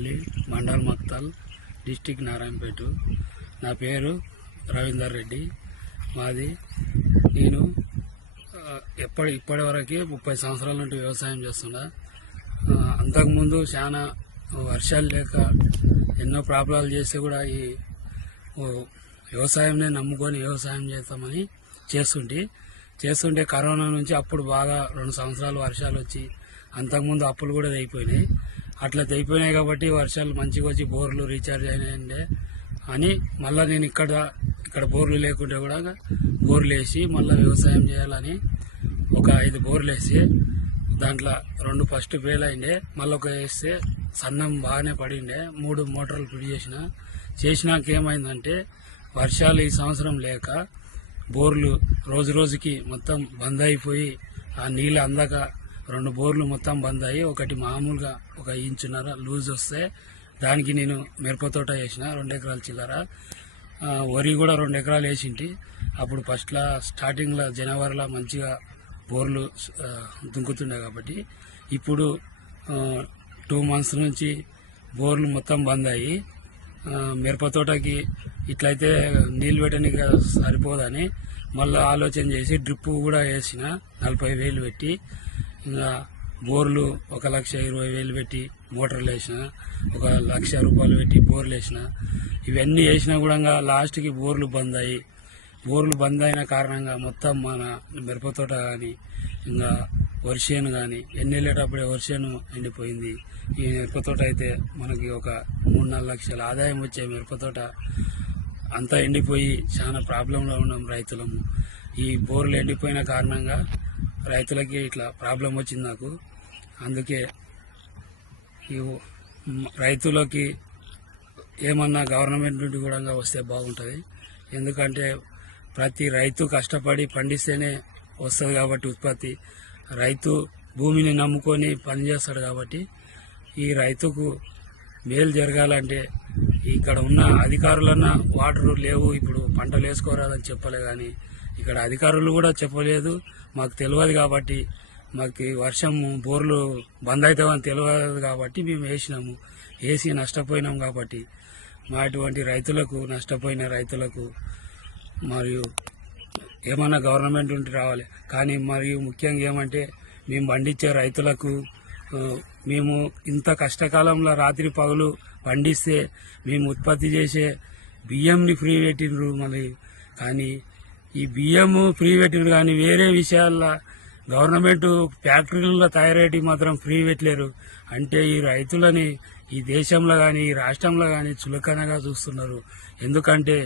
Tadepalli mandal Makthal district Narayanpet. నా పేరు రవీందర్ రెడ్డి. మాది నేను ఇప్పటి వరకు 30 సంవత్సరాల నుండి వ్యవసాయం చేస్తున్నా. అంతకుముందు చాలా వర్షాలు లేక ఎన్నో ప్రాబ్లాలు చేస్తే కూడా ఈ వ్యవసాయంనే నమ్ముకొని వ్యవసాయం చేస్తామని చేస్తుంటే కరోనా నుంచి అప్పుడు బాగా 2 సంవత్సరాలు వర్షాలు వచ్చి అంతకుముందు అప్పులు కూడా అయిపోయినాయి. అట్లా అయిపోయినాయి కాబట్టి వర్షాలు మంచిగా వచ్చి బోర్లు రీఛార్జ్ అయినాయంటే అని మళ్ళీ నేను ఇక్కడ బోర్లు లేకుంటే కూడా బోర్లు వేసి మళ్ళీ వ్యవసాయం చేయాలని ఒక 5 బోర్లు వేసి దాంట్లో 2 ఫస్ట్ ఫెయిల్ అయిండే, మళ్ళీ ఒక వేస్తే సన్నం బాగానే పడిండే. 3 మోటార్లు ఫిట్ చేసినాక ఏమైందంటే వర్షాలు ఈ సంవత్సరం లేక బోర్లు రోజు రోజుకి మొత్తం బంద్ అయిపోయి ఆ నీళ్ళు అందక 2 బోర్లు మొత్తం బంద్ అయ్యి ఒకటి మామూలుగా 1 ఇంచున్నర లూజ్ వస్తే దానికి నేను మిరప తోట వేసిన 2 ఎకరాల చిల్లర. వరి కూడా 2 ఎకరాలు వేసింటి. అప్పుడు ఫస్ట్లో స్టార్టింగ్లో జనవరిలో మంచిగా బోర్లు దుంకుతుండే కాబట్టి ఇప్పుడు 2 మంత్స్ నుంచి బోర్లు మొత్తం బంద్ అయ్యి మిరప తోటకి ఇట్లయితే నీళ్ళు పెట్టడానికి సరిపోదని మళ్ళీ ఆలోచన చేసి డ్రిప్ కూడా వేసిన 40,000 పెట్టి. ఇంకా బోర్లు 1,20,000 పెట్టి మోటార్లు వేసిన, 1,00,000 రూపాయలు పెట్టి బోర్లు వేసిన. ఇవన్నీ వేసినా కూడా లాస్ట్కి బోర్లు బంద్ అయిన కారణంగా మొత్తం మన మిరపతోట కానీ ఇంకా వరిసేను కానీ వెళ్ళేటప్పుడే వరిసేను ఎండిపోయింది. ఈ మిరపతోట అయితే మనకి ఒక 3-4 లక్షల ఆదాయం వచ్చే మిరపతోట అంతా ఎండిపోయి చాలా ప్రాబ్లంలో ఉన్నాం రైతులము. ఈ బోర్లు ఎండిపోయిన కారణంగా రైతులకి ఇట్లా ప్రాబ్లం వచ్చింది నాకు. అందుకే ఈ రైతులకి ఏమన్నా గవర్నమెంట్ నుండి కూడా వస్తే బాగుంటుంది. ఎందుకంటే ప్రతి రైతు కష్టపడి పండిస్తేనే వస్తుంది కాబట్టి ఉత్పత్తి. రైతు భూమిని నమ్ముకొని పనిచేస్తాడు కాబట్టి ఈ రైతుకు మేలు జరగాలంటే ఇక్కడ ఉన్న అధికారులన్నా వాటర్ లేవు, ఇప్పుడు పంటలు వేసుకోరాదని చెప్పలే. కానీ ఇక్కడ అధికారులు కూడా చెప్పలేదు, మాకు తెలియదు కాబట్టి, మాకు వర్షం బోర్లు బంద్ అవుతామని తెలియదు కాబట్టి మేము వేసి నష్టపోయినాం. కాబట్టి మా ఇటువంటి నష్టపోయిన రైతులకు మరియు ఏమన్నా గవర్నమెంట్ ఉంటే రావాలి. కానీ మరియు ముఖ్యంగా ఏమంటే మేము పండించే రైతులకు మేము ఇంత కష్టకాలంలో రాత్రి పగలు పండిస్తే మేము ఉత్పత్తి చేసే బియ్యంని ఫ్రీ పెట్టిండ్రు. మళ్ళీ కానీ ఈ బియ్యము ఫ్రీ పెట్టిండ్రు కానీ వేరే విషయాల్లో గవర్నమెంట్ ఫ్యాక్టరీలలో తయారయ్యేటి మాత్రం ఫ్రీ పెట్టలేరు. అంటే ఈ రైతులని ఈ దేశంలో కానీ ఈ రాష్ట్రంలో కానీ చులకనగా చూస్తున్నారు. ఎందుకంటే